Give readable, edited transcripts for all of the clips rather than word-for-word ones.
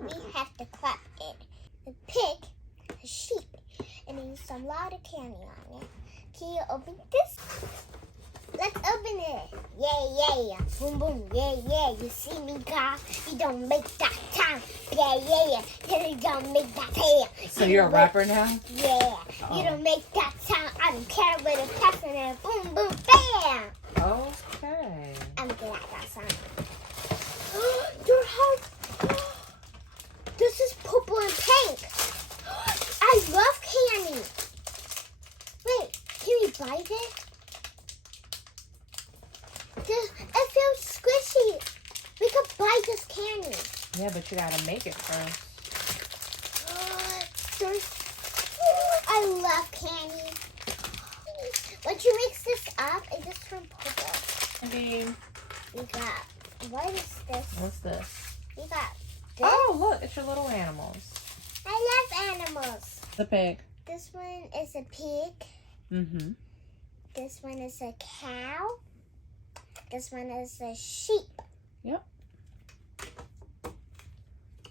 but we have to cut it. The pig, a sheep, and there's a lot of candy on it. Can you open this? Let's open it. Yeah. Boom, boom. Yeah. You see me, girl? You don't make that sound. Yeah. You don't make that sound. So you're a rapper now? Yeah. Oh. You don't make that sound. I don't care what it's passing there. Boom, boom, bam. Okay. I'm good at that sound. Your house. This is purple and pink. I love candy. Wait, can we bite it? It feels squishy. We could buy this candy. Yeah, but you gotta make it first. I love candy. Once you mix this up, is this from purple? I mean, we got, what is this? What's this? We got this. Oh, look, it's your little animals. I love animals. The pig. This one is a pig. Mm-hmm. This one is a cow. This one is a sheep. Yep.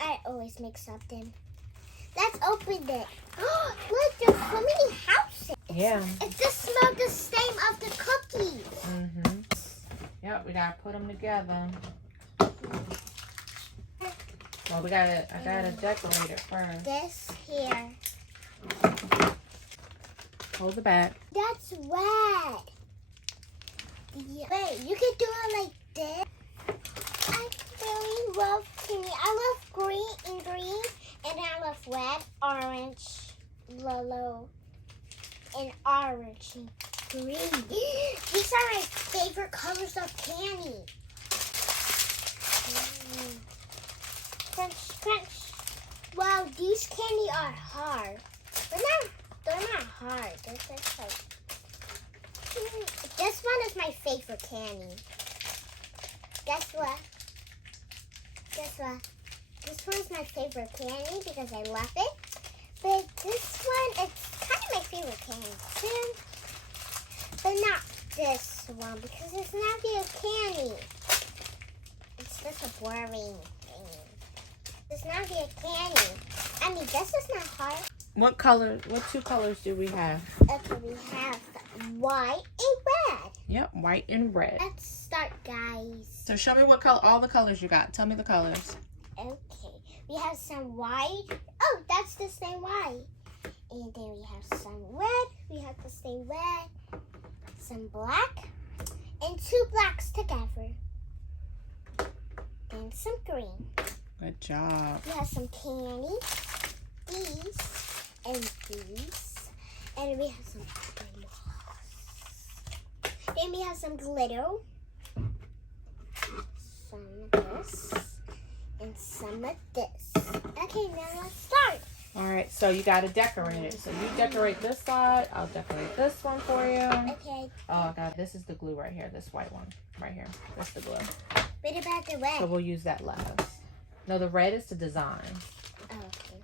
I always mix up them. Let's open it. Look, there's so many houses. Yeah. It just smells the same of the cookies. Mm-hmm. Yep, we gotta put them together. Well, I gotta decorate it first. This here. Hold it back. That's wet. Yeah. Wait, you can do it like this. I really love candy. I love green, and I love red, orange, yellow, and orange and green. These are my favorite colors of candy. Crunch, crunch. Wow, these candy are hard. They're not hard. They're just like. This one is my favorite candy. Guess what? This one is my favorite candy because I love it. But this one, it's kind of my favorite candy too. But not this one because it's not real candy. It's just a boring thing. It's not real candy. I mean, this is not hard. What two colors do we have? Okay, we have white and red. Yep, white and red. Let's start, guys. So show me all the colors you got. Tell me the colors. Okay, we have some white. Oh, that's the same white. And then we have some red. We have the same red, some black, and two blacks together. And some green. Good job. We have some candy, these, and these. And we have some then we have some glitter, some of this, and some of this. Okay, now let's start. All right, so you got to decorate it. So you decorate this side. I'll decorate this one for you. Okay. Oh, I got it. This is the glue right here. This white one right here. That's the glue. What about the red? So we'll use that last. No, the red is to design. Oh, okay.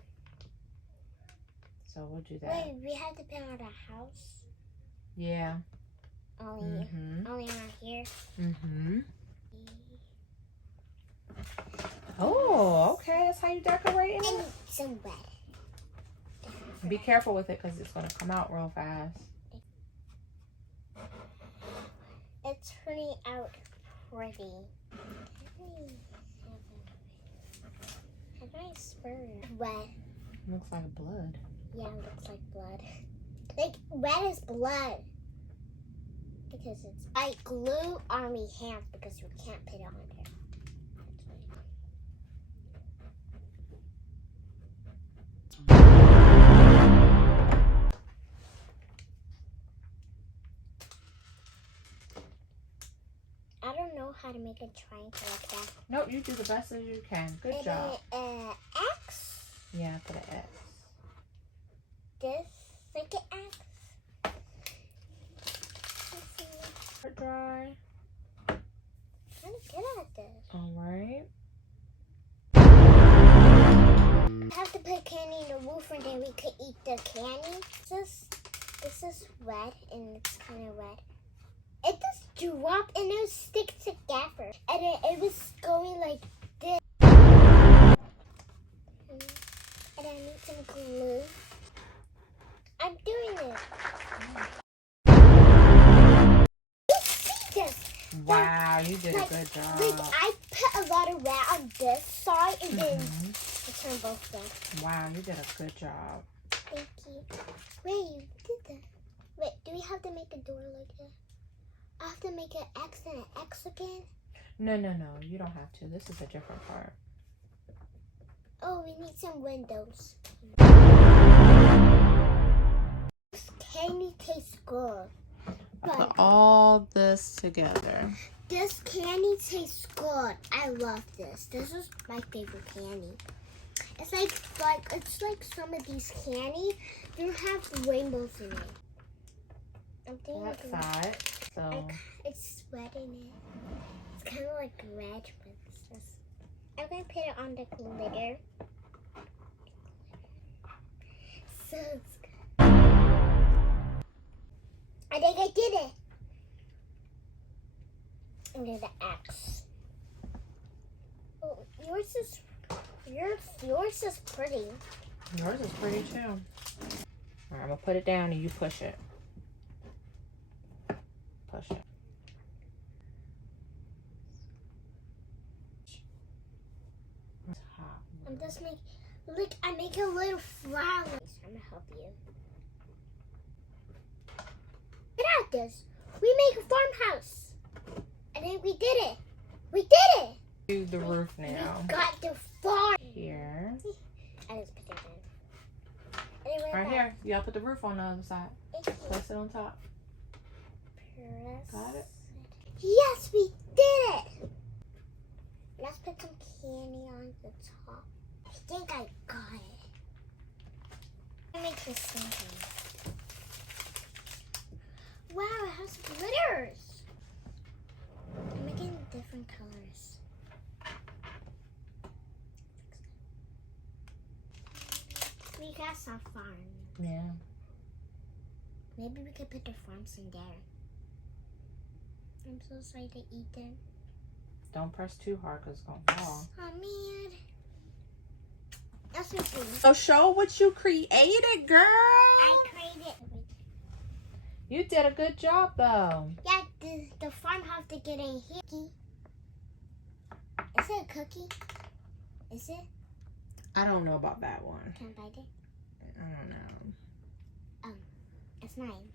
So we'll do that. Wait, we had to put on a house? Yeah. Only around here? Mm-hmm. Oh, okay. That's how you decorate it. And some red. Be careful with it because it's going to come out real fast. It's turning out pretty. How do I spur it? Red. Looks like blood. Yeah, it looks like blood. Like, red is blood. Because it's... I glue on my hands because we can't put it on there. I don't know how to make a triangle like that. Nope, you do the best as you can. Good job. X. Yeah, put an X. This, like an X. Dry. I'm good at this. All right. I have to put candy in the roof and then we could eat the candy. This is red and it's kind of red. It just dropped and it stick together. And it was going like this. glue. I'm doing it. You see this? Wow, you did a good job. Like I put a lot of red on this side and then I turned both of them. Wow, you did a good job. Thank you. Wait, you did that. Wait, do we have to make a door like that? I have to make an X and an X again? No, you don't have to. This is a different part. Oh, we need some windows. This candy tastes good. I put all this together. This candy tastes good. I love this. This is my favorite candy. It's like some of these candy, they have rainbows in it. I'm thinking That side. So it's red in it. It's kind of like red, but it's just. I'm gonna put it on the glitter. So it's good. I think I did it. And then the X. Oh, yours is pretty. yours is pretty too. All right, I'm gonna put it down and you push it. Push it. I'm just look, I make a little flower. I'm gonna help you. Look at this. We make a farmhouse. I think we did it. We did it. Do the roof now. We got the farm. Here. I just put it in. Right here. You gotta put the roof on the other side. Place it on top. Got it? Yes, we did it. Let's put some candy on the top. I think I got it. I make this thing. Wow, it has glitters. I'm making different colors. We got some farm. Yeah. Maybe we could put the farms in there. I'm so sorry to eat them. Don't press too hard because it's gonna fall. Oh man. That's what it is. So show what you created, girl. I created. You did a good job though. Yeah, the farm has to get a hickey. Is it a cookie? Is it? I don't know about that one. Can I bite it? I don't know. It's mine.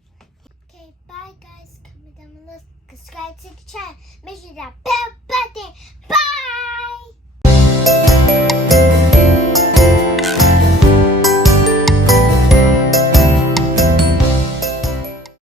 Okay, bye guys. Comment down below. Subscribe to the channel. Make sure that bell